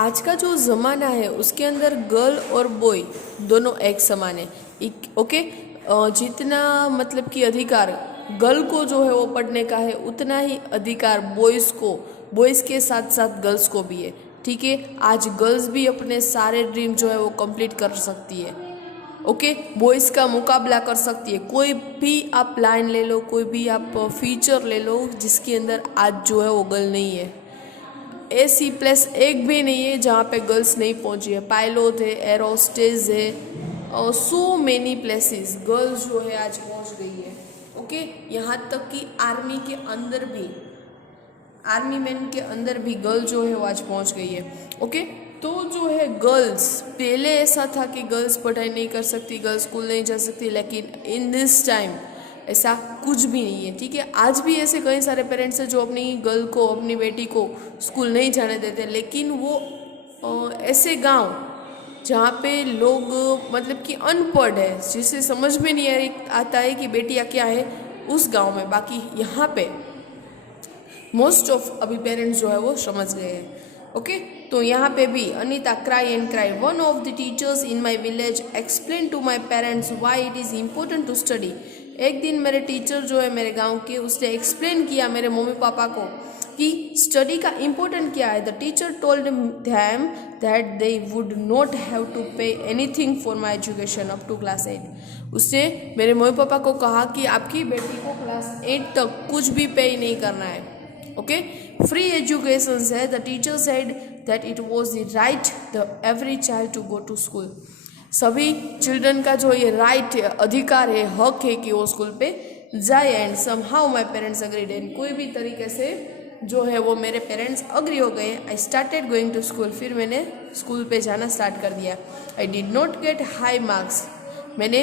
आज का जो ज़माना है उसके अंदर गर्ल और बॉय दोनों एक समान है। ओके, जितना मतलब कि अधिकार गर्ल को जो है वो पढ़ने का है, उतना ही अधिकार बॉयज़ के साथ साथ गर्ल्स को भी है। ठीक है, आज गर्ल्स भी अपने सारे ड्रीम जो है वो कंप्लीट कर सकती है। ओके, बॉयज़ का मुकाबला कर सकती है। कोई भी आप लाइन ले लो, कोई भी आप फीचर ले लो जिसके अंदर आज जो है वो गर्ल नहीं है। ऐसी प्लेस एक भी नहीं है जहाँ पे गर्ल्स नहीं पहुँची है। पायलट है, एरोस्टेज है, और सो मैनी प्लेसेस गर्ल्स जो है आज पहुँच गई है। ओके, यहाँ तक कि आर्मी मैन के अंदर भी गर्ल जो है वो आज पहुँच गई है। ओके, तो जो है गर्ल्स, पहले ऐसा था कि गर्ल्स पढ़ाई नहीं कर सकती, गर्ल्स स्कूल नहीं जा सकती, लेकिन इन दिस टाइम ऐसा कुछ भी नहीं है। ठीक है, आज भी ऐसे कई सारे पेरेंट्स हैं जो अपनी गर्ल को, अपनी बेटी को स्कूल नहीं जाने देते, लेकिन वो ऐसे गांव जहाँ पे लोग मतलब कि अनपढ़ है, जिसे समझ में नहीं आता है कि बेटियाँ क्या है, उस गांव में, बाकी यहाँ पे मोस्ट ऑफ अभी पेरेंट्स जो है वो समझ गए हैं। ओके, तो यहाँ पे भी Anita cry and cry, one of the teachers in my village explain to my parents why it is important to study. एक दिन मेरे टीचर जो है मेरे गांव के, उसने एक्सप्लेन किया मेरे मम्मी पापा को कि स्टडी का इम्पोर्टेंट क्या है। The teacher told them that they would not have to pay anything for my education up to class 8। उससे मेरे मम्मी पापा को कहा कि आपकी बेटी को क्लास 8 तक कुछ भी पे नहीं करना है। ओके, फ्री एजुकेशन है। The teacher said that it was the right the every child to go to school. सभी चिल्ड्रन का जो ये राइट है, अधिकार है, हक है कि वो स्कूल पे जाए। And somehow my parents agreed, and कोई भी तरीके से जो है वो मेरे पेरेंट्स अग्री हो गए। I started going to school, फिर मैंने स्कूल पे जाना स्टार्ट कर दिया। I did not get high marks, मैंने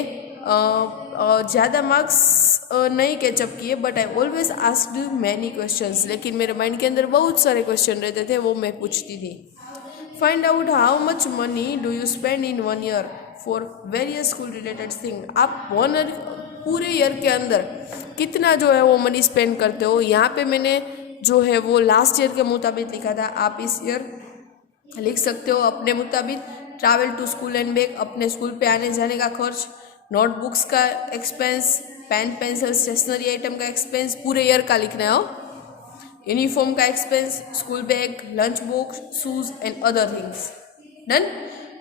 ज़्यादा मार्क्स नहीं कैचअप किए, but I always asked many questions, लेकिन मेरे माइंड के अंदर बहुत सारे क्वेश्चन रहते थे, वो मैं पूछती थी। Find out how much money do you spend in 1 year for various school related thing. आप पूरे ईयर के अंदर कितना जो है वो मनी स्पेंड करते हो। यहाँ पे मैंने जो है वो लास्ट ईयर के मुताबिक लिखा था, आप इस ईयर लिख सकते हो अपने मुताबिक। Travel to school and back, अपने स्कूल पे आने जाने का खर्च, नोटबुक्स का expense, pen pencil stationery item का एक्सपेंस पूरे ईयर का लिखना है। यूनिफॉर्म का expense, school bag, lunch box, shoes and other things. Done.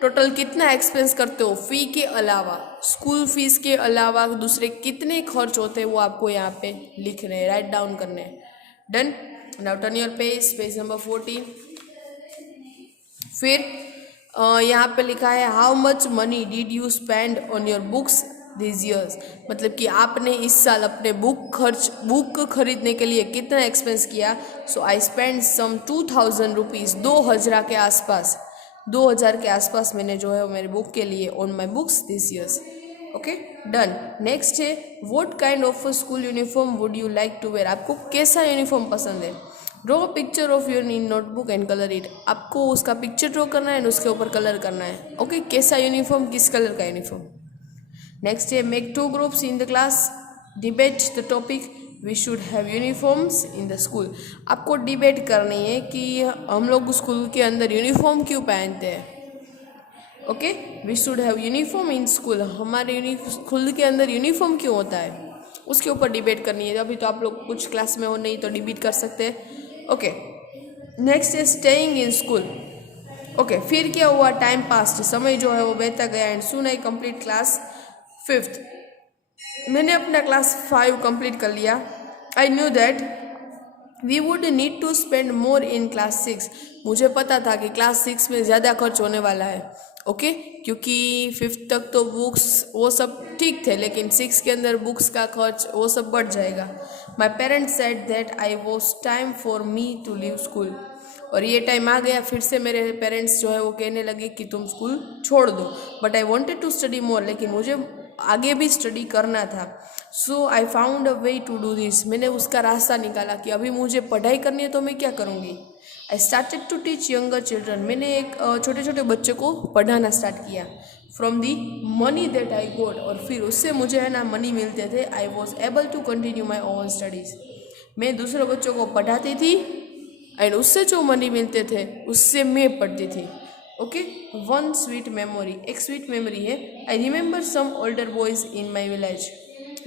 Total कितना एक्सपेंस करते हो, फ़ी के अलावा, स्कूल फीस के अलावा दूसरे कितने खर्च होते हैं वो आपको यहाँ पे लिखने हैं, राइट डाउन करने हैं। Done. Now turn your page number 14। फिर यहाँ पे लिखा है how much money did you spend on your books this years, मतलब कि आपने इस साल अपने बुक खरीदने के लिए कितना एक्सपेंस किया। सो आई स्पेंड सम 2000 रुपीज़, 2000 के आसपास, 2000 के आसपास मैंने जो है वो मेरे बुक के लिए on my books this years. Okay, done. Next है what kind of school uniform would you like to wear, आपको कैसा यूनिफॉर्म पसंद है। Draw a picture of your in notebook and colour it, आपको उसका पिक्चर ड्रॉ करना है and उसके ऊपर कलर करना है। ओके, कैसा यूनिफॉर्म, किस कलर का यूनिफॉर्म। नेक्स्ट है make 2 groups in the class, debate the topic we should have uniforms in the school. आपको डिबेट करनी है कि हम लोग स्कूल के अंदर यूनिफॉर्म क्यों पहनते हैं। Okay, we should have uniform in school, हमारे स्कूल के अंदर यूनिफॉर्म क्यों होता है, उसके ऊपर डिबेट करनी है। अभी तो आप लोग कुछ क्लास में हो नहीं तो डिबेट कर सकते हैं। ओके, नेक्स्ट है स्टेइंग इन स्कूल। ओके, फिर क्या हुआ, टाइम पास, समय जो है वो बीतता गया। And soon I complete class 5th, मैंने अपना क्लास 5 कंप्लीट कर लिया। I knew that we would need to spend more in class 6, मुझे पता था कि क्लास 6 में ज़्यादा खर्च होने वाला है। ओके, क्योंकि 5th तक तो बुक्स वो सब ठीक थे, लेकिन 6 के अंदर बुक्स का खर्च वो सब बढ़ जाएगा। My parents said that I was time for me to leave school, और ये टाइम आ गया, फिर से मेरे पेरेंट्स जो है वो कहने लगे कि तुम स्कूल छोड़ दो। But I wanted to study more, लेकिन मुझे आगे भी स्टडी करना था। So I found a way to do this, मैंने उसका रास्ता निकाला कि अभी मुझे पढ़ाई करनी है तो मैं क्या करूँगी। I started to teach younger children, मैंने एक छोटे छोटे बच्चे को पढ़ाना स्टार्ट किया। From the money that I got, और फिर उससे मुझे है ना मनी मिलते थे। I was able to continue my own studies, मैं दूसरे बच्चों को पढ़ाती थी एंड उससे जो मनी मिलते थे उससे मैं पढ़ती थी। ओके, वन स्वीट मेमोरी, एक स्वीट मेमोरी है। I remember some older boys in my village.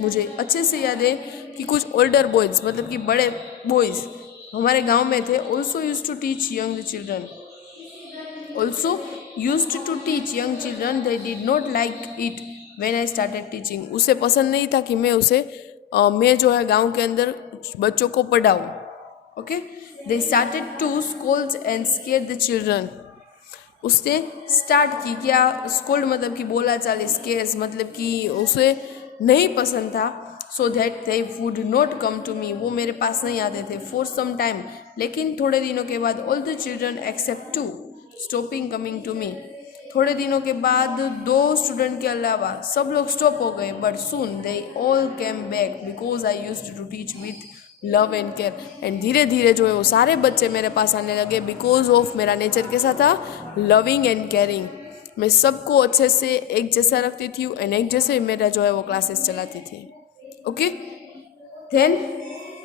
मुझे अच्छे से याद है कि कुछ ओल्डर बॉयज़ मतलब कि बड़े बॉयज़ हमारे गांव में थे। Also use to teach young children, also use to teach young children, they did not like it when I started teaching. उसे पसंद नहीं था कि मैं जो है गांव के अंदर बच्चों को पढ़ाऊँ। Okay, they started to scold and scare the children. उसने स्टार्ट की क्या, स्कोल्ड मतलब कि बोला चाली, स्केयर्स मतलब कि उसे नहीं पसंद था। So that they would not come to me, वो मेरे पास नहीं आते थे फॉर सम टाइम, लेकिन थोड़े दिनों के बाद all the children except to stopping coming to me. थोड़े दिनों के बाद 2 स्टूडेंट के अलावा सब लोग स्टॉप हो गए, but soon they all came back because I used to teach with love and care. And धीरे धीरे जो है वो सारे बच्चे मेरे पास आने लगे बिकॉज ऑफ मेरा नेचर कैसा था, लविंग एंड केयरिंग। मैं सबको अच्छे से एक जैसा रखती थी एंड एक जैसे मेरा जो है वो क्लासेस चलाती थी। Okay, then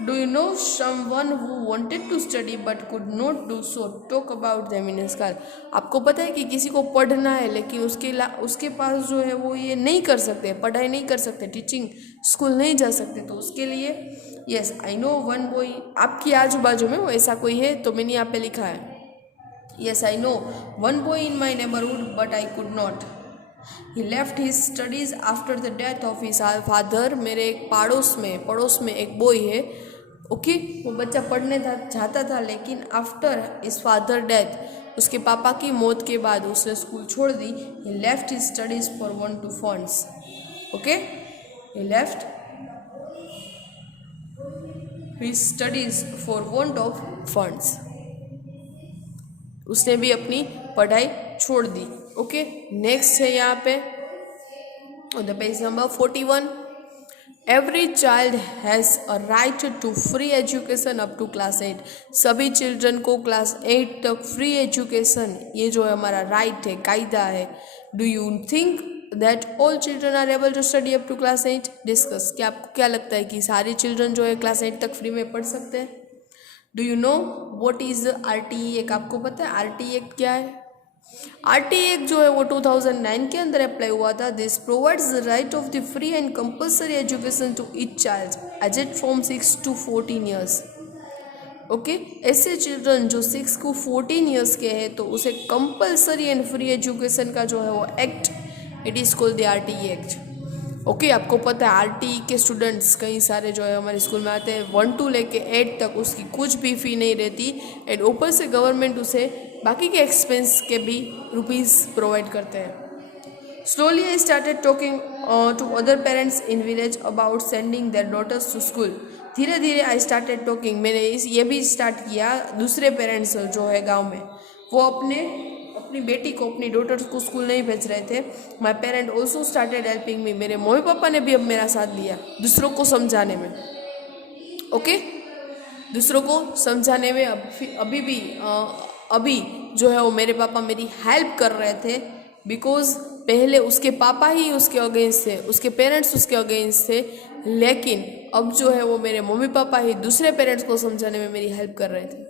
do you know someone who wanted to study but could not do so, talk about them in school. आपको पता है कि किसी को पढ़ना है लेकिन उसके पास जो है वो ये नहीं कर सकते, पढ़ाई नहीं कर सकते, टीचिंग स्कूल नहीं जा सकते, तो उसके लिए yes I know one boy, आपकी आजू बाजू में वो ऐसा कोई है तो मैंने यहाँ पे लिखा है। Yes I know one boy in my neighbourhood but I could not, he left his studies after the death of his father. मेरे एक पड़ोस में एक बॉय है। ओके, वो बच्चा पढ़ने जाता था लेकिन आफ्टर हिज फादर डेथ, उसके पापा की मौत के बाद उसने स्कूल छोड़ दी। He left his studies for want to funds. Okay, he left his studies for want of funds, उसने भी अपनी पढ़ाई छोड़ दी। ओके, नेक्स्ट है यहाँ पे on the page number 41, every child has a right to free education up to class 8। सभी children को क्लास 8 तक फ्री एजुकेशन, ये जो है हमारा राइट है, कायदा है। Do you think that all children are able to study up to class 8? Discuss, क्या आपको क्या लगता है कि सारे चिल्ड्रन जो है क्लास 8 तक फ्री में पढ़ सकते हैं? Do you know what is RTE act? आपको पता है RTE एक्ट क्या है? RTE एक्ट जो है वो 2009 के अंदर अप्लाई हुआ था। This provides the right of the free and compulsory education to each child aged from 6 to 14 years. Okay, ऐसे चिल्ड्रन जो 6 को 14 ईयर्स के हैं तो उसे कंपल्सरी एंड फ्री एजुकेशन का जो है वो act, it is called the RTE act. Okay, आपको पता है RTE के स्टूडेंट्स कई सारे जो है हमारे स्कूल में आते हैं 1 to लेके 8 तक, उसकी कुछ भी फ़ी नहीं रहती एंड ऊपर से गवर्नमेंट उसे बाकी के एक्सपेंस के भी रुपीज़ प्रोवाइड करते हैं। Slowly I started talking to other parents in village about sending their daughters to school. धीरे धीरे आई स्टार्टेड टॉकिंग, मैंने ये भी स्टार्ट किया, दूसरे पेरेंट्स जो है गाँव में वो अपनी बेटी को, अपनी डॉटर्स को स्कूल नहीं भेज रहे थे। My parent also started helping me, मेरे मम्मी पापा ने भी अब मेरा साथ लिया दूसरों को समझाने में। ओके, दूसरों को समझाने में अभी जो है वो मेरे पापा मेरी हेल्प कर रहे थे बिकॉज पहले उसके पापा ही उसके अगेंस्ट थे, उसके पेरेंट्स उसके अगेंस्ट थे, लेकिन अब जो है वो मेरे मम्मी पापा ही दूसरे पेरेंट्स को समझाने में मेरी हेल्प कर रहे थे।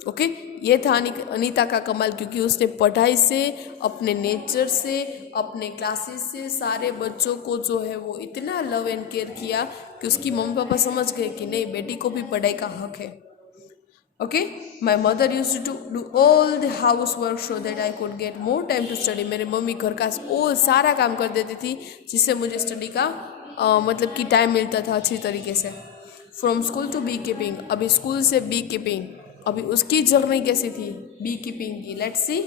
ओके, ये था अनीता का कमाल, क्योंकि उसने पढ़ाई से, अपने नेचर से, अपने क्लासेस से सारे बच्चों को जो है वो इतना लव एंड केयर किया कि उसकी मम्मी पापा समझ गए कि नहीं, बेटी को भी पढ़ाई का हक है। Okay, my mother used to do all the house work so that I could get more time to study. मेरी मम्मी घर का सारा काम कर देती थी जिससे मुझे स्टडी का मतलब कि टाइम मिलता था अच्छी तरीके से। From school to beekeeping, अभी स्कूल से बी कीपिंग, अभी उसकी जर्नी कैसी थी बी कीपिंग की, let's see.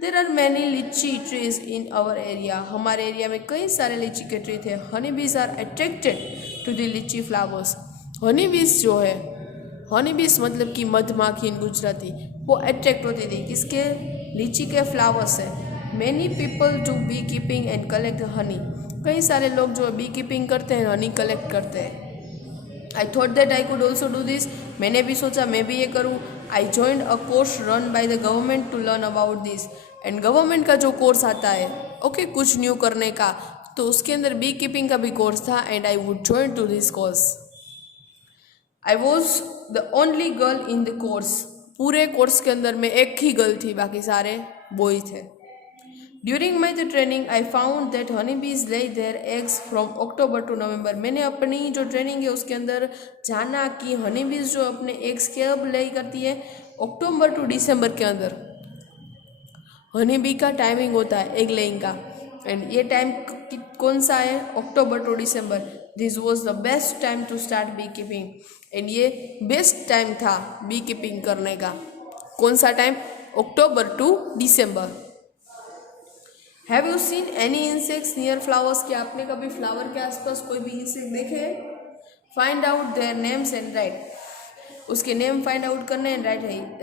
There are many lychee trees in our area, हमारे एरिया में कई सारे लीची के ट्री थे। Honey bees are attracted to the lychee flowers, honey bees जो है, हनी बीज मतलब कि मधमाखी इन गुजराती, वो अट्रैक्ट होती थी किसके, लीची के फ्लावर्स से। Many people do B keeping and collect honey, कई सारे लोग जो बी कीपिंग करते हैं, हनी कलेक्ट करते हैं। I thought that I could also do this, मैंने भी सोचा मैं भी ये करूँ। I joined a course run by the government to learn about this, and government का जो कोर्स आता है ओके कुछ न्यू करने का, तो उसके अंदर बी कीपिंग का भी कोर्स था and I would join to this course. I was the only girl in the course, पूरे कोर्स के अंदर मैं एक ही गर्ल थी, बाकी सारे बॉय थे। During my the training I found that honey bees lay their eggs from October to November. मैंने अपनी जो ट्रेनिंग है उसके अंदर जाना कि हनी बीज जो अपने एग्स कब ले करती है, अक्टूबर टू दिसंबर के अंदर हनी बी का टाइमिंग होता है एग लेइंग का, एंड ये टाइम कौन सा है, October to December. This was the best time to start bee keeping, and ये बेस्ट टाइम था बी कीपिंग करने का। कौन सा time, October to December. Have you seen any insects near flowers, क्या आपने कभी फ्लावर के आसपास कोई भी इंसेक्ट देखे हैं? Find out their names and write, उसके नेम फाइंड आउट करने एंड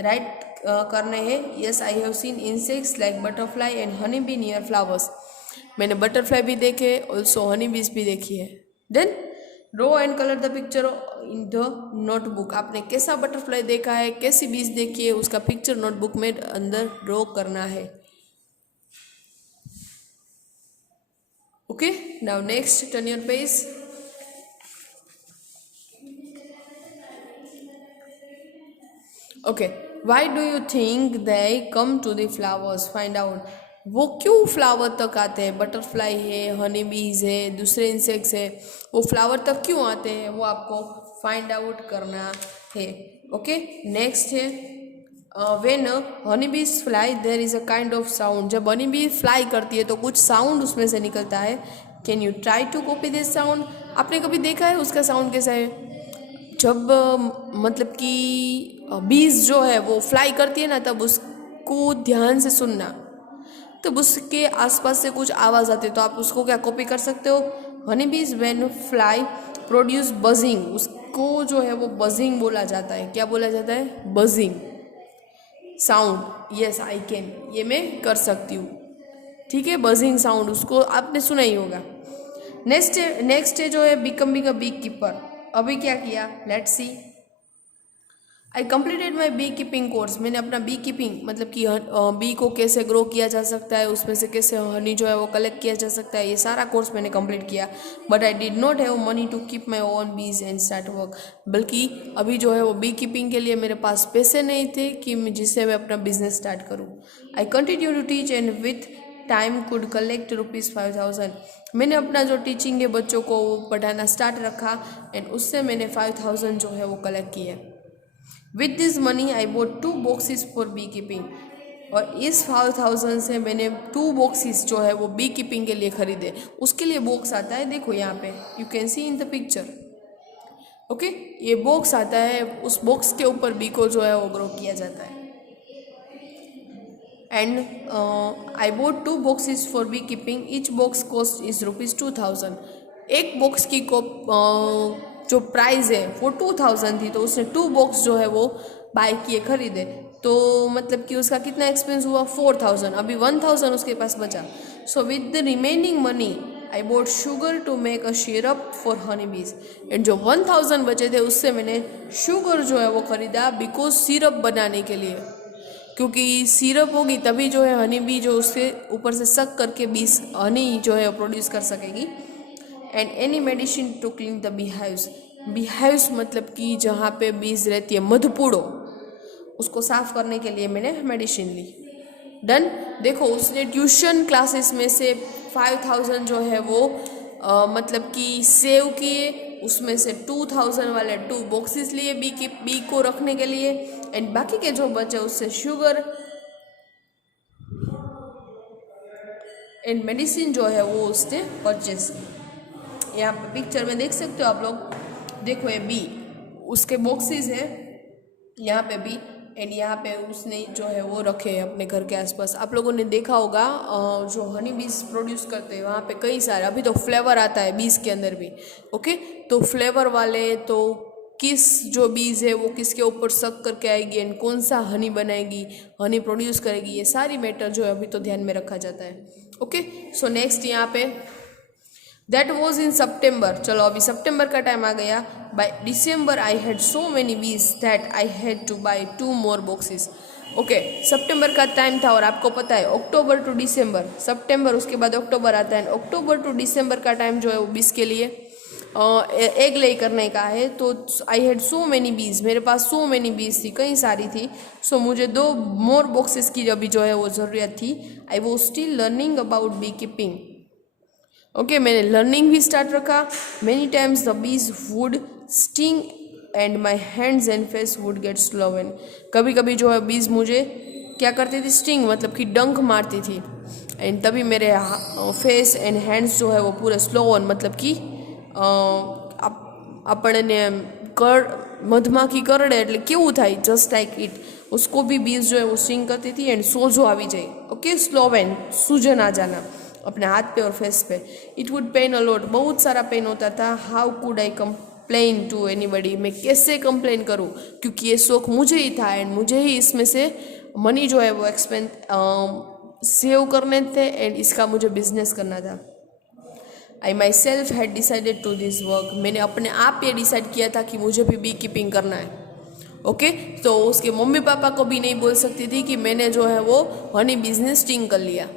राइट करने हैं। Yes I have seen insects like butterfly and honey bee near flowers, मैंने बटरफ्लाई भी देखे, ऑल्सो हनी बीज भी देखी है। Then draw and colour the picture in the notebook, आपने कैसा बटरफ्लाई देखा है, कैसी बीज देखी है, उसका पिक्चर नोटबुक में अंदर ड्रॉ करना है। Okay, now next, turn your page. Okay, why do you think they come to the flowers? Find out. वो क्यों फ्लावर तक आते हैं, बटरफ्लाई है, हनी बीज है, दूसरे इंसेक्ट्स है, वो फ्लावर तक क्यों आते हैं, वो आपको फाइंड आउट करना है। ओके, नेक्स्ट है when honey bees fly there is a kind of sound, जब हनी बी फ्लाई करती है तो कुछ साउंड उसमें से निकलता है। Can you try to copy this sound, आपने कभी देखा है उसका साउंड कैसा है? जब मतलब कि बीज जो है वो फ्लाई करती है ना, तब उसको ध्यान से सुनना, तब उसके आसपास से कुछ आवाज़ आती है तो आप उसको क्या कॉपी कर सकते हो। हनी बीज व्हेन फ्लाई प्रोड्यूस बजिंग, उसको जो है वो बजिंग बोला जाता है। क्या बोला जाता है? Buzzing sound. Yes I can, ये मैं कर सकती हूँ, ठीक है, बजिंग साउंड, उसको आपने सुना ही होगा। नेक्स्ट जो है बिकमिंग अ बी कीपर, अभी क्या किया, let's see. I completed my bee keeping course, मैंने अपना बी कीपिंग मतलब कि बी को कैसे ग्रो किया जा सकता है, उसमें से कैसे हनी जो है वो कलेक्ट किया जा सकता है, ये सारा कोर्स मैंने कंप्लीट किया। But I did not have money to keep my own bees and start work, बल्कि अभी जो है वो बी कीपिंग के लिए मेरे पास पैसे नहीं थे कि जिससे मैं अपना बिजनेस स्टार्ट करूँ। I continue to teach and with time could collect ₹5000, मैंने अपना जो टीचिंग है बच्चों को पढ़ाना स्टार्ट रखा एंड उससे मैंने 5000 जो है वो कलेक्ट किए। With this money I bought 2 boxes for bee keeping, और इस 5000 से मैंने 2 बॉक्सेस जो है वो बी कीपिंग के लिए खरीदे। उसके लिए बॉक्स आता है, देखो यहाँ पे you can see in the picture. Okay, ये बॉक्स आता है, उस बॉक्स के ऊपर बी को जो है वो ग्रो किया जाता है। And I bought 2 boxes for bee keeping, each box cost is ₹2000। एक बॉक्स की जो प्राइस है वो 2000 थी, तो उसने 2 बॉक्स जो है वो बाय किए, खरीदे, तो मतलब कि उसका कितना एक्सपेंस हुआ, 4000। अभी 1000 उसके पास बचा। So with the remaining money I bought sugar to make a syrup for honey bees, and जो 1000 बचे थे उससे मैंने शुगर जो है वो खरीदा, बिकॉज सिरप बनाने के लिए, क्योंकि सिरप होगी तभी जो है हनी बी जो उसके ऊपर से सक करके बीज हनी जो है प्रोड्यूस कर सकेगी। And any medicine to clean the beehives, beehives मतलब कि जहाँ पे बीज रहती है, मधुपूड़ो, उसको साफ करने के लिए मैंने मेडिसिन ली। डन। देखो उसने ट्यूशन क्लासेस में से 5000 जो है वो मतलब कि सेव किए, उसमें से 2000 वाले 2 बॉक्सेस लिए बी को रखने के लिए, एंड बाकी के जो बचे उससे शुगर एंड मेडिसिन जो है वो उसने परचेस की। यहाँ पे पिक्चर में देख सकते हो आप लोग, देखो ये बी, उसके बॉक्सेस है यहाँ पे बी, एंड यहाँ पे उसने जो है वो रखे हैं अपने घर के आसपास। आप लोगों ने देखा होगा जो हनी बीज प्रोड्यूस करते हैं वहाँ पे कई सारे, अभी तो फ्लेवर आता है बीज के अंदर भी। ओके, तो फ्लेवर वाले तो किस जो बीज है वो किसके ऊपर सक करके आएगी एंड कौन सा हनी बनाएगी, हनी प्रोड्यूस करेगी, ये सारी मैटर जो है अभी तो ध्यान में रखा जाता है। ओके, सो नेक्स्ट यहाँ पे दैट वॉज इन सितंबर, चलो अभी सितंबर का टाइम आ गया। By December I had so many bees that I had to buy 2 more boxes. Okay, सितंबर का टाइम था और आपको पता है अक्टूबर टू दिसंबर, सितंबर उसके बाद अक्टूबर आता है, अक्टूबर टू दिसंबर का टाइम जो है वो बीज के लिए एग ले करने का है, तो आई हैड सो मैनी बीज, मेरे पास सो मैनी बीज थी, कई सारी थी। सो मुझे 2 मोर बॉक्सेस की अभी जो है वो ज़रूरत थी। I was still learning about bee keeping. Okay, मैंने लर्निंग भी स्टार्ट रखा। Many times the bees would sting and my hands and face would get swollen. कभी कभी जो है बीज मुझे क्या करती थी, स्टिंग मतलब कि डंक मारती थी, एंड तभी मेरे फेस एंड हैंड्स जो है वो पूरे स्लोवन मतलब कि આપણને મધમાખી કરડે એટલે કેવું થાય, જસ્ટ લાઇક ઇટ, उसको भी बीज जो है वो स्टिंग करती थी एंड सोजो आ जाए। ओके, स्लोवेन, सूजन आ जाना अपने हाथ पे और फेस पे। इट वुड पेन अलॉट, बहुत सारा पेन होता था। How could I complain to anybody, मैं कैसे कंप्लेन करूँ, क्योंकि ये शौक मुझे ही था एंड मुझे ही इसमें से मनी जो है वो सेव करने थे एंड इसका मुझे बिजनेस करना था। I myself had decided to this work, मैंने अपने आप ये डिसाइड किया था कि मुझे भी बी कीपिंग करना है। ओके, तो उसके मम्मी पापा को भी नहीं बोल सकती थी कि मैंने जो है वो हनी बिजनेस स्टिंग कर लिया।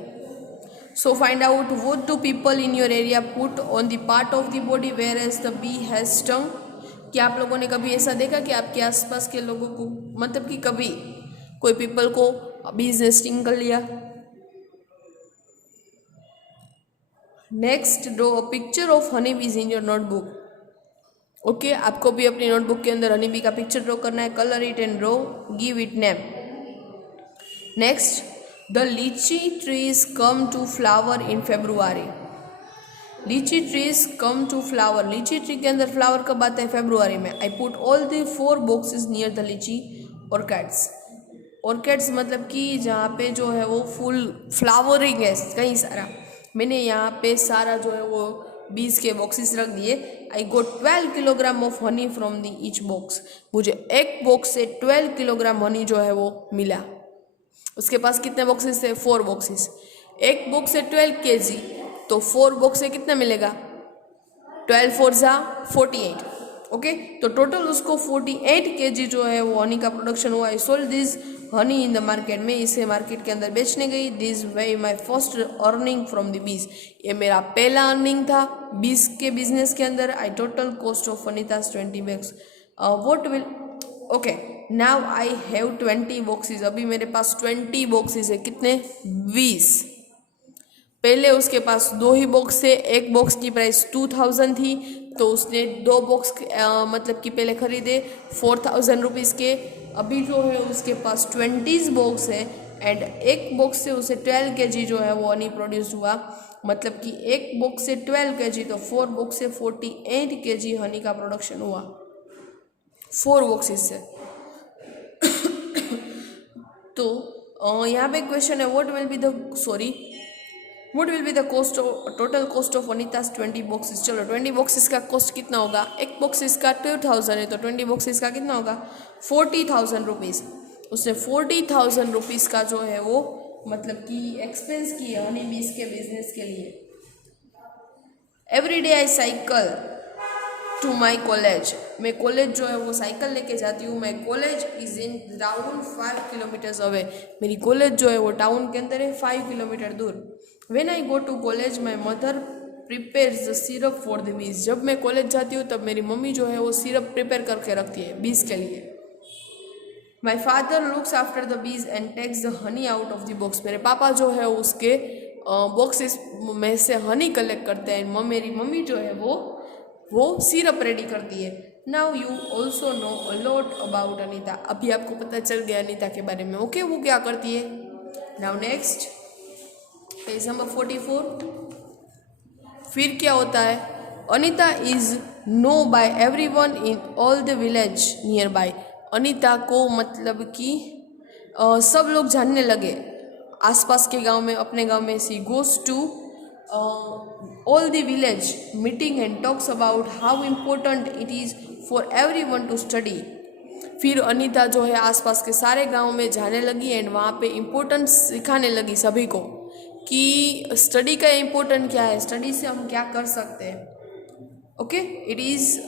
So find out what do people in your area put on the part of the body where as the bee has stung. क्या आप लोगों ने कभी ऐसा देखा कि आपके आसपास के लोगों को, मतलब कि कभी कोई पीपल को बीज ने स्टिंग कर लिया। Next, draw a picture of honey बीज इन योर नोटबुक। ओके, आपको भी अपनी नोटबुक के अंदर हनी बी का पिक्चर ड्रॉ करना है। Colour it and draw, give it name. Next, the litchi trees come to flower in February. Litchi trees come to flower, litchi tree के अंदर फ्लावर कब आता है, फेब्रुआरी में। I put all the 4 boxes near the litchi orchards. Orchards मतलब कि जहाँ पे जो है वो फुल फ्लावरिंग है कई सारा, मैंने यहाँ पे सारा जो है वो बीज के बॉक्सेस रख दिए। आई गोट 12 kilogram of honey from the each box, मुझे एक बॉक्स से 12 किलोग्राम हनी जो है वो मिला। उसके पास कितने बॉक्सेस थे, 4 बॉक्सेस। एक बॉक्स से 12 kg, तो 4 बॉक्स से कितना मिलेगा, 12 4 ज़ा 48। ओके, तो टोटल उसको 48 kg जो है वो हनी का प्रोडक्शन हुआ। I sold this Honey in the market, में इसे मार्केट के अंदर बेचने गई। This way my first earning from the bees, ये मेरा पहला अर्निंग था बीज के बिजनेस के अंदर। I total cost of Anita's 20 bags। What will, okay, now I have 20 boxes, अभी मेरे पास 20 बॉक्सेस है। कितने, 20। पहले उसके पास 2 ही बॉक्स थे, एक बॉक्स की प्राइस 2000 थी, तो उसने 2 बॉक्स मतलब कि पहले खरीदे 4000 रुपीज़ के। अभी जो है उसके पास 20 बॉक्स है एंड एक बॉक्स से उसे 12 kg जो है वो हनी प्रोड्यूस हुआ, मतलब कि एक बॉक्स से 12 kg, तो 4 बॉक्स से 48 kg हनी का प्रोडक्शन हुआ 4 बॉक्सेस से। तो यहाँ पे क्वेश्चन है, what will be the cost of total cost of Anita's 20 boxes. चलो 20 बॉक्सेस का कॉस्ट कितना होगा, एक बॉक्सेस का 2000 है, तो 20 बॉक्सेस का कितना होगा, 40,000 रुपीज़। उसने 40,000 रुपीज़ का जो है वो मतलब कि एक्सपेंस किया हनी बीज के बिजनेस के लिए। Every day I cycle to my college, मैं कॉलेज जो है वो साइकिल लेके जाती हूँ। My college is in town 5 kilometres away, मेरी कॉलेज जो है वो टाउन के अंदर है 5 किलोमीटर दूर। When I go to college my mother prepares the syrup for the bees, जब मैं कॉलेज जाती हूँ तब मेरी मम्मी जो है वो सिरप प्रिपेयर करके रखती है बीज के लिए। My father looks after the bees and takes the honey out of the box, मेरे पापा जो है उसके बॉक्सेस में से हनी कलेक्ट करते हैं। मेरी मम्मी जो है वो सिरप रेडी करती है। Now you also know a lot about Anita, अभी आपको पता चल गया अनीता के बारे में। ओके, वो क्या करती है। Now next page number 44। फिर क्या होता है, Anita is know by everyone in all the village nearby, Anita को मतलब कि सब लोग जानने लगे आसपास के गांव में, अपने गांव में। She goes to all the village meeting and talks about how important it is for everyone to study. फिर अनीता जो है आसपास के सारे गांव में जाने लगी एंड वहाँ पे इम्पोर्टेंस सिखाने लगी सभी को कि स्टडी का इम्पोर्टेंट क्या है, स्टडी से हम क्या कर सकते हैं। Okay, it is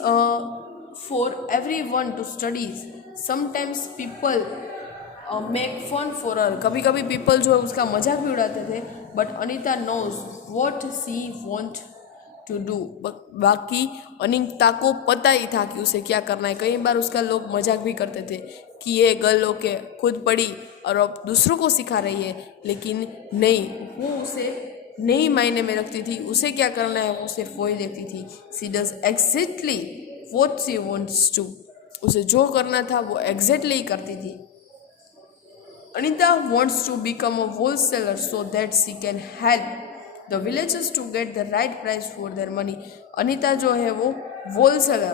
for everyone to studies. Sometimes people make fun for her, कभी कभी पीपल जो है उसका मजाक भी उड़ाते थे, but Anita knows what she want to do. बाकी अनीता को पता ही था कि उसे क्या करना है। कई बार उसका लोग मजाक भी करते थे कि ये गर्ल होके खुद पढ़ी और अब दूसरों को सिखा रही है, लेकिन नहीं, वो उसे नहीं मायने में रखती थी। उसे क्या करना है वो सिर्फ वही देखती थी। She does exactly what she wants to. उसे जो करना था वो एग्जैक्टली ही करती थी। Anita wants to become a wholesaler so that she can help the villagers to get the right price for their money. Anita जो है वो wholesaler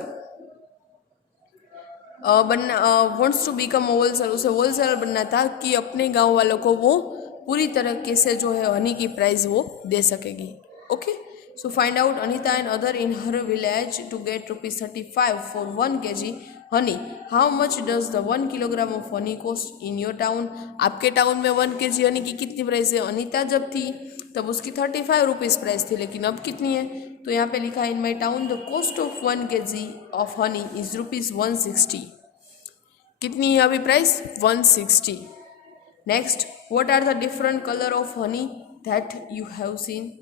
wants to become a wholesaler, उसे wholesaler बनना था कि अपने गांव वालों को वो पूरी तरीके से जो है हनी की प्राइस वो दे सकेगी। Okay, so find out Anita and other in her village to get ₹35 for 1 kg honey. How much does the 1 kilogram of honey cost in your town. आपके टाउन में 1 kg हनी की कितनी प्राइस है। अनीता जब थी तब उसकी 35 रुपीज़ प्राइस थी, लेकिन अब कितनी है। तो यहाँ पे लिखा है in my town the cost of 1 kg of honey is ₹160। कितनी है अभी price 160। Next, what are the different colour of honey that you have seen.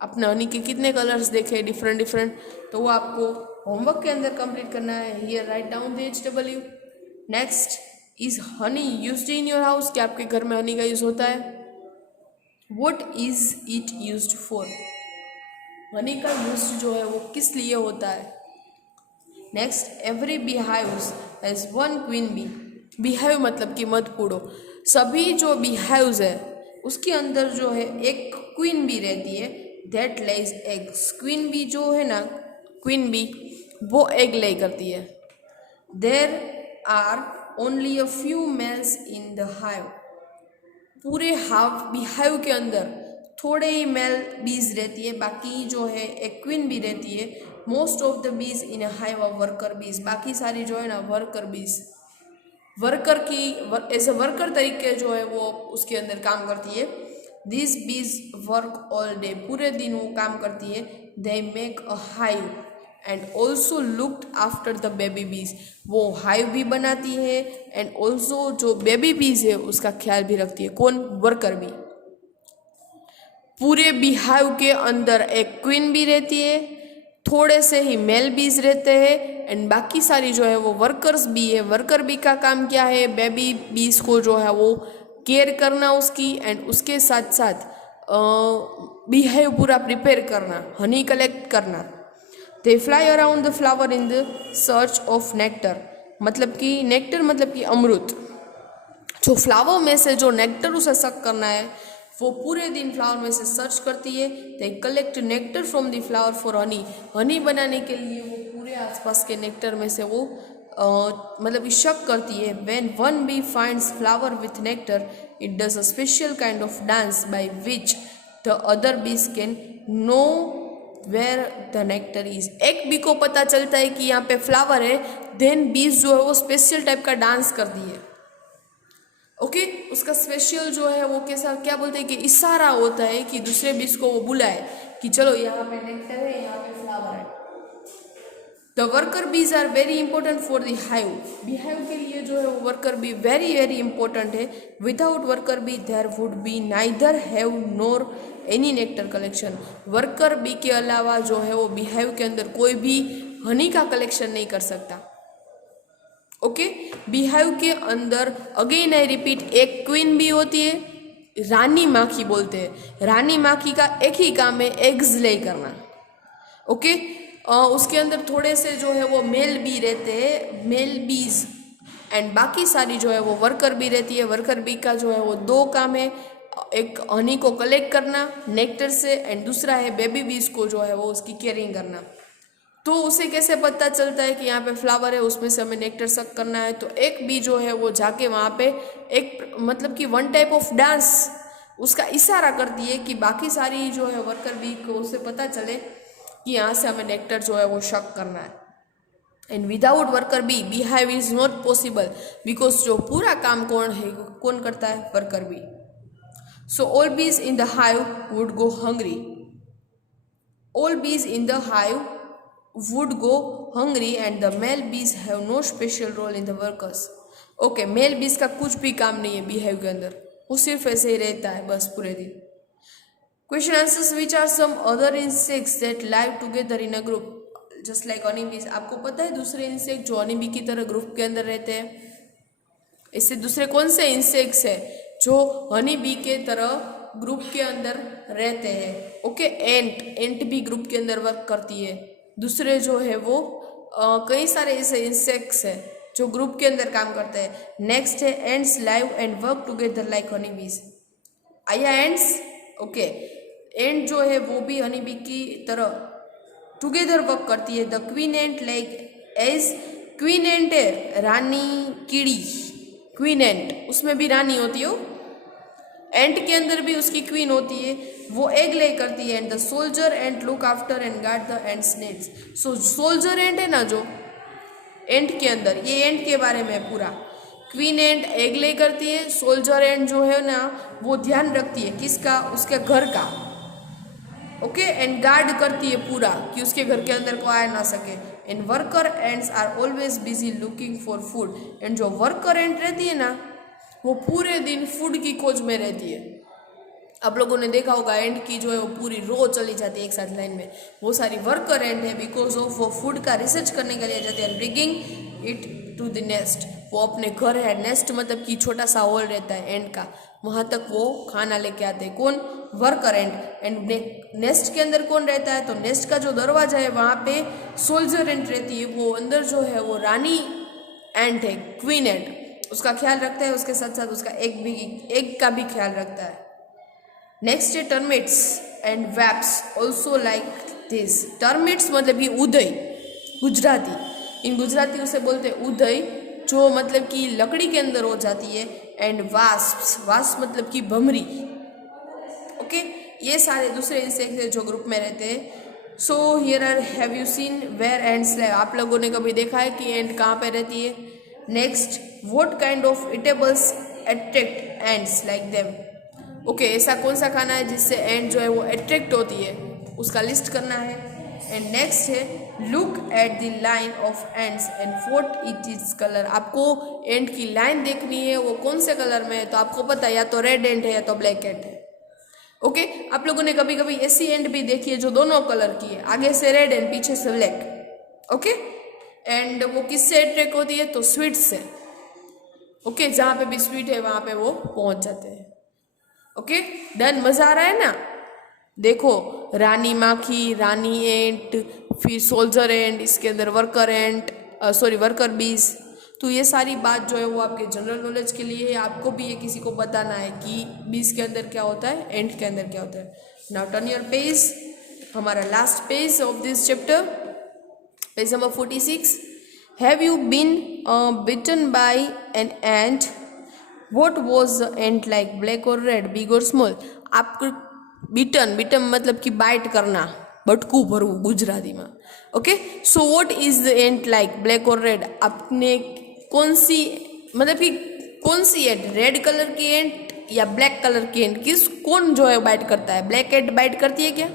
अपने हनी के कितने कलर्स देखे डिफरेंट, तो वो आपको होमवर्क के अंदर कंप्लीट करना है। Here write down the HW। Next, is Honey used in your house. क्या आपके घर में हनी का यूज होता है। What is it used for. Honey का यूज जो है वो किस लिए होता है। Next, every beehives has 1 queen bee। beehive मतलब कि मत पूड़ो। सभी जो beehives है उसके अंदर जो है एक क्वीन बी रहती है, that lays eggs। Queen bee जो है ना, क्वीन बी वो एग ले करती है। There are only a few males in the hive. पूरे beehive के अंदर थोड़े ही मेल बीज रहती है, बाकी जो है एक क्वीन बी रहती है। Most of the bees in a hive of worker बीज। बाकी सारी जो है ना वर्कर बीज, वर्कर की एज ए वर्कर तरीके जो है वो उसके अंदर काम करती है। This be's verb all day. पूरे दिन वो काम करती है। They make a hive and also looked after the baby बीज। वो हाइव भी बनाती है एंड ऑल्सो जो बेबी बीज है उसका ख्याल भी रखती है। कौन, वर्कर बी। पूरे beehive के अंदर एक क्वीन बी रहती है, थोड़े से ही मेल बीज रहते हैं एंड बाकी सारी जो है वो वर्कर्स बी है। वर्कर बी का काम क्या है, बेबी बीज को जो है वो केयर करना उसकी, एंड उसके साथ साथ beehive पूरा प्रिपेयर करना, हनी कलेक्ट करना। They fly around the flower in the search of nectar. मतलब कि नेक्टर मतलब कि अमृत। जो फ्लावर में से जो नेक्टर उसे सक करना है वो पूरे दिन फ्लावर में से सर्च करती है। They collect nectar from the flower for Honey. Honey बनाने के लिए वो पूरे आसपास के नेक्टर में से वो मतलब शक करती है। When one bee finds flower with nectar it does a special kind of dance by which the other bees can know where the nectar is. एक बी को पता चलता है कि यहाँ पे फ्लावर है, देन बीज जो है वो स्पेशल टाइप का डांस करती है। ओके, उसका स्पेशल जो है वो कैसा, क्या बोलते हैं कि इशारा होता है कि दूसरे बीज को वो बुलाए कि चलो यहाँ पे नेक्टर है, यहाँ पे फ्लावर है। The worker bees are very important for the hive. beehive के लिए जो है वो worker bee very very important है। Without worker bee there would be neither have nor any nectar collection. Worker bee के अलावा जो है वो beehive के अंदर कोई भी हनी का कलेक्शन नहीं कर सकता। ओके, beehive के अंदर अगेन आई रिपीट एक क्वीन बी होती है, रानी माखी बोलते हैं। रानी माखी का एक ही काम है, एग्स ले करना। ओके, उसके अंदर थोड़े से जो है वो मेल बी रहते हैं, मेल बीज, एंड बाकी सारी जो है वो वर्कर बी रहती है। वर्कर बी का जो है वो 2 काम है, एक हनी को कलेक्ट करना नेक्टर से, एंड दूसरा है बेबी बीज को जो है वो उसकी केयरिंग करना। तो उसे कैसे पता चलता है कि यहाँ पे फ्लावर है, उसमें से हमें नेक्टर सक करना है। तो एक बी जो है वो जाके वहाँ पे एक मतलब कि 1 टाइप ऑफ डांस उसका इशारा करती है कि बाकी सारी जो है वर्कर बी को उसे पता चले कि यहाँ से हमें नेक्टर जो है वो शक करना है। And without worker B beehive is not possible, because जो पूरा काम कौन करता है, worker bee. So all bees in the hive would go hungry. All bees in the hive would go hungry and the male bees have no special role in the workers। Okay, male bees का कुछ भी काम नहीं है beehive के अंदर, वो सिर्फ ऐसे ही रहता है बस पूरे दिन। Question answers which are some other insects that live together in a group just like honey bees. आपको पता है दूसरे इंसेक्ट जो हनी बी की तरह ग्रुप के अंदर रहते हैं? इससे दूसरे कौन से इंसेक्ट्स है जो हनी बी के तरह ग्रुप के अंदर रहते हैं? ओके, एंट भी ग्रुप के अंदर वर्क करती है। दूसरे जो है वो कई सारे ऐसे इंसेक्ट्स है जो ग्रुप के अंदर काम करते हैं। नेक्स्ट है ends live and work together like honey बीज। आया एंड्स? ओके, एंड जो है वो भी हनी बी की तरह टुगेदर वर्क करती है। The queen ant like as, queen ant है रानी कीड़ी, क्वीन एंट उसमें भी रानी होती है, एंट के अंदर भी उसकी क्वीन होती है, वो एग ले करती है। And the soldier ants look after and guard the ants nests. So soldier ant है ना जो एंट के अंदर, ये एंट के बारे में है पूरा। क्वीन एंट एग ले करती है, सोल्जर एंट जो है ना वो ध्यान रखती है किसका? उसके घर का। ओके, एंड गार्ड करती है पूरा कि उसके घर के अंदर कोई आ ना सके। And worker ants are always busy looking for food. And जो वर्कर एंट रहती है ना वो पूरे दिन फूड की खोज में रहती है। आप लोगों ने देखा होगा एंट की जो है वो पूरी रो चली जाती है एक साथ लाइन में। वो सारी वर्कर एंट है बिकॉज ऑफ वो फूड का रिसर्च करने के लिए जाती है। Bringing it to the nest, वो अपने घर है, नेस्ट मतलब कि छोटा सा हॉल रहता है एंट का, वहाँ तक वो खाना लेके आते हैं। कौन? Worker ant. एंड नेस्ट के अंदर कौन रहता है? तो नेस्ट का जो दरवाजा है वहाँ पे सोल्जर एंट रहती है, वो अंदर जो है वो रानी एंट है, क्वीन एंट, उसका ख्याल रखता है, उसके साथ साथ उसका एग का भी ख्याल रखता है। नेक्स्ट है termites and wasps also like this. Termites मतलब कि उदय, गुजराती, इन गुजराती उसे बोलते हैं उदय, जो मतलब कि लकड़ी के अंदर हो जाती है। एंड वास्प्स, वास्प मतलब कि भमरी। ओके, ये सारे दूसरे इंसेक्ट्स हैं जो ग्रुप में रहते हैं। So here are have you seen where ants live. आप लोगों ने कभी देखा है कि एंट कहाँ पे रहती है? Next, what kind of eatables attract ends like them. Okay, ऐसा कौन सा खाना है जिससे एंट जो है वो अट्रैक्ट होती है, उसका लिस्ट करना है। एंड नेक्स्ट है look at the line of ends and what it is colour. आपको एंट की लाइन देखनी है, वो कौन से कलर में है, तो आपको पता है या तो रेड एंट है या तो ब्लैक एंट है। ओके, आप लोगों ने कभी कभी ऐसी एंट भी देखी है जो दोनों कलर की है, आगे से रेड एंड पीछे से ब्लैक। ओके, एंड वो किससे अट्रैक्ट होती है? तो स्वीट से। ओके, जहाँ पे भी स्वीट है वहाँ पे वो पहुँच जाते हैं। Okay, done? मज़ा आ रहा है ना? देखो, रानी माखी, रानी एंट, फिर सोल्जर एंट, इसके अंदर वर्कर एंट, वर्कर बीज। तो ये सारी बात जो है वो आपके जनरल नॉलेज के लिए है। आपको भी ये किसी को बताना है कि बीज के अंदर क्या होता है, एंट के अंदर क्या होता है। नाउ टर्न योर पेज, हमारा last page of this chapter, page number 46। Have you been bitten by an ant? What was the ant like? Black or red, big or small? आपको बीटन मतलब कि बाइट करना, बटकू भरવું गुजराती में। Okay, so what is the ant like? Black और red. आपने कौन सी मतलब कि कौन सी एंट, रेड कलर की एंट या ब्लैक कलर की एंट, कौन जो है बाइट करता है? ब्लैक एंट बाइट करती है क्या?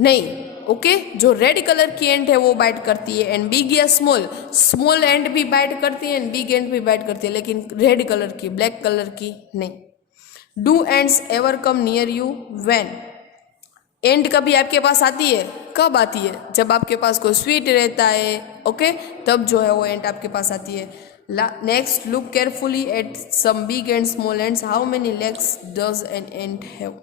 नहीं। ओके, जो रेड कलर की एंट है वो बाइट करती है। एंड बिग या स्मॉल, स्मॉल एंट भी बाइट करती है एंड बिग एंट भी बाइट करती है, लेकिन रेड कलर की, ब्लैक कलर की नहीं। Do ants ever come near you? When. Ant कभी आपके पास आती है? कब आती है? जब आपके पास कोई स्वीट रहता है। ओके, तब जो है वो एंट आपके पास आती है। Next, look carefully at some big and small ants. How many legs does an ant have?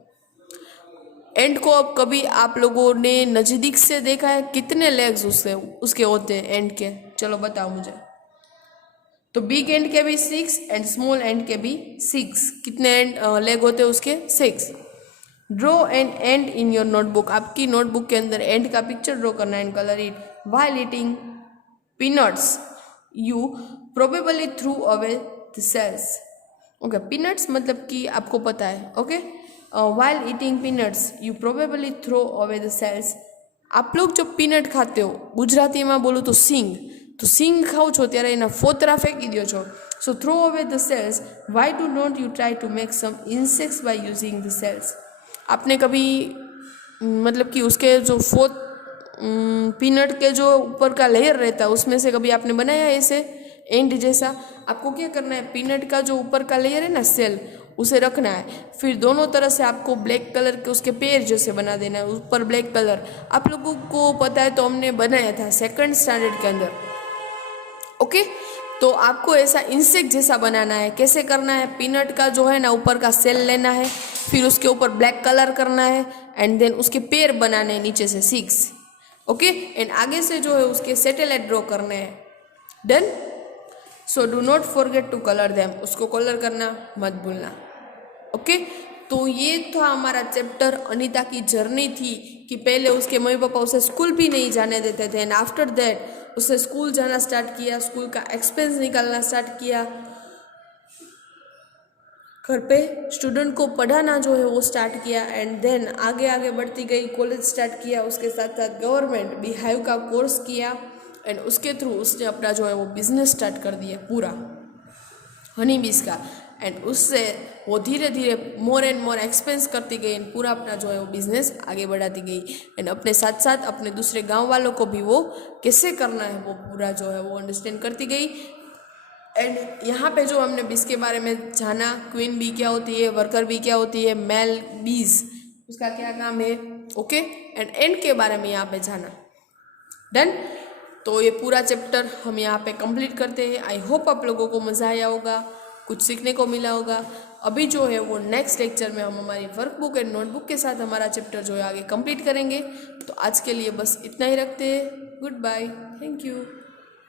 Ant को अब कभी आप लोगों ने नज़दीक से देखा है? कितने लेग्स उसके होते हैं एंट के? चलो बताओ मुझे। तो बिग एंट के भी 6 एंड स्मॉल एंट के भी 6। कितने लेग होते हैं उसके? 6। Draw an ant in your notebook. आपकी नोटबुक के अंदर एंट का पिक्चर ड्रॉ करना and colour it. While eating peanuts you probably threw away the shells. Okay, peanuts मतलब कि आपको पता है। Okay, while eating peanuts you probably throw away the cells। आप लोग जब पीनट खाते हो, गुजराती में बोलो तो सींग, तो सींग खाओ છો ત્યારે એના ફોતરા ફેંકી દો છો। so throw away the cells। why do not you try to make some insects by using the cells? आपने कभी मतलब कि उसके जो पीनट के जो ऊपर का लेयर रहता है उसमें से कभी आपने बनाया ऐसे एंड जैसा? आपको क्या करना है, पीनट का जो ऊपर का लेयर है ना, सेल, उसे रखना है। फिर दोनों तरह से आपको ब्लैक कलर के उसके पैर जैसे बना देना है, ऊपर ब्लैक कलर। आप लोगों को पता है तो हमने बनाया था सेकंड स्टैंडर्ड के अंदर। ओके, तो आपको ऐसा इंसेक्ट जैसा बनाना है। कैसे करना है, पीनट का जो है ना ऊपर का सेल लेना है, फिर उसके ऊपर ब्लैक कलर करना है एंड देन उसके पैर बनाने हैं नीचे से 6। ओके, एंड आगे से जो है उसके सैटेलाइट ड्रॉ करने हैं। Done. So do not forget to colour them, उसको कलर करना मत भूलना। ओके, तो ये था हमारा चैप्टर। अनीता की जर्नी थी कि पहले उसके मम्मी पापा उसे स्कूल भी नहीं जाने देते थे एंड आफ्टर दैट उसे स्कूल जाना स्टार्ट किया, स्कूल का एक्सपेंस निकालना स्टार्ट किया, घर पे स्टूडेंट को पढ़ाना जो है वो स्टार्ट किया एंड देन आगे आगे बढ़ती गई, कॉलेज स्टार्ट किया, उसके साथ साथ गवर्नमेंट बीहाइव का कोर्स किया एंड उसके थ्रू उसने अपना जो है वो बिजनेस स्टार्ट कर दिया पूरा हनी बीज का। एंड उससे वो धीरे धीरे मोर एंड मोर एक्सपेंस करती गई एंड पूरा अपना जो है वो बिजनेस आगे बढ़ाती गई एंड अपने साथ साथ अपने दूसरे गांव वालों को भी वो कैसे करना है वो पूरा जो है वो अंडरस्टैंड करती गई। एंड यहाँ पे जो हमने बीज के बारे में जाना, क्वीन बी क्या होती है, वर्कर बी क्या होती है, मेल बीज उसका क्या काम है, ओके, एंड एंड के बारे में यहाँ पे जाना। डन। तो ये पूरा चैप्टर हम यहाँ पे कंप्लीट करते हैं। आई होप आप लोगों को मज़ा आया होगा, कुछ सीखने को मिला होगा। अभी जो है वो नेक्स्ट लेक्चर में हम हमारी वर्कबुक एंड नोटबुक के साथ हमारा चैप्टर जो है आगे कंप्लीट करेंगे। तो आज के लिए बस इतना ही रखते हैं। Goodbye, thank you.